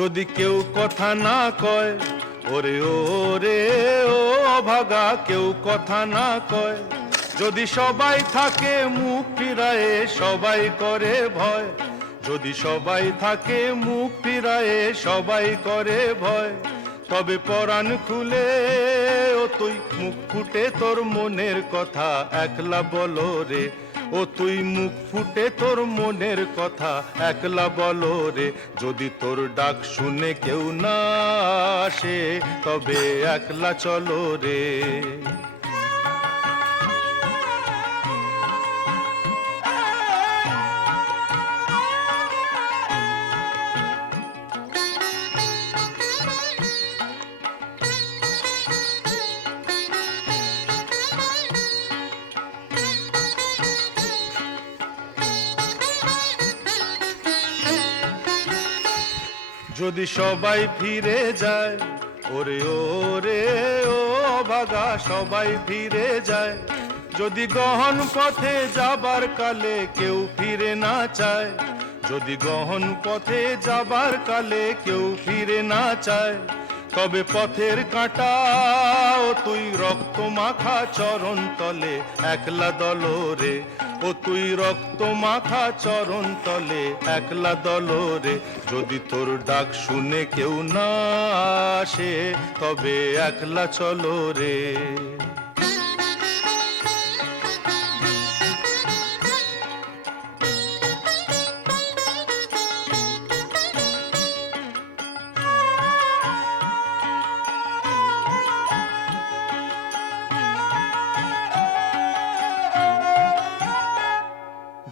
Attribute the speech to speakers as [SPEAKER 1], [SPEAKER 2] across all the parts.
[SPEAKER 1] যদি কেউ কথা না কয় ওরে ওরে ও ভাগা কেউ কথা না কয় যদি সবাই থাকে মুখ ফিরায়ে সবাই করে ভয় যদি সবাই থাকে মুখ ফিরায়ে সবাই করে ভয় তবে পরাণ খুলে ও তুই মুখ ফুটে তোর মনের কথা একলা বলো রে ও তুই মুখ ফুটে তোর মনের কথা একলা বলো রে যদি তোর ডাক শুনে কেউ না আসে তবে একলা চলো রে যদি সবাই ফিরে যায় ওরে ওরে ও বাগা সবাই ফিরে যায় যদি গহন পথে যাবার কালে কেউ ফিরে না চায় যদি গহন পথে যাবার কালে কেউ ফিরে না চায় তবে পথের কাঁটাও তুই রক্ত মাখা চরণ তলে একলা দলরে ও তুই রক্ত মাখা চরণ তলে একলা দলরে যদি তোর ডাক শুনে কেউ না আসে তবে একলা চলো রে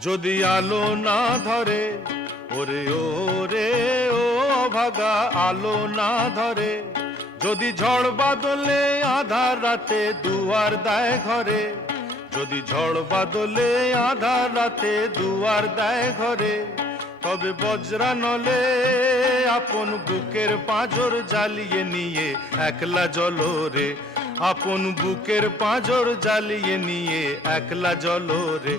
[SPEAKER 1] যদি আলো না ধরে ওরে ও রে ও ভাগা আলো না ধরে যদি ঝড় বাদলে আধার রাতে দুয়ার দায় ঘরে যদি ঝড় বাদলে আধার রাতে দুয়ার দায় ঘরে তবে বজ্রা নলে আপন বুকের পাঁজর জ্বালিয়ে নিয়ে একলা রে আপন বুকের পাঁজর জ্বালিয়ে নিয়ে একলা রে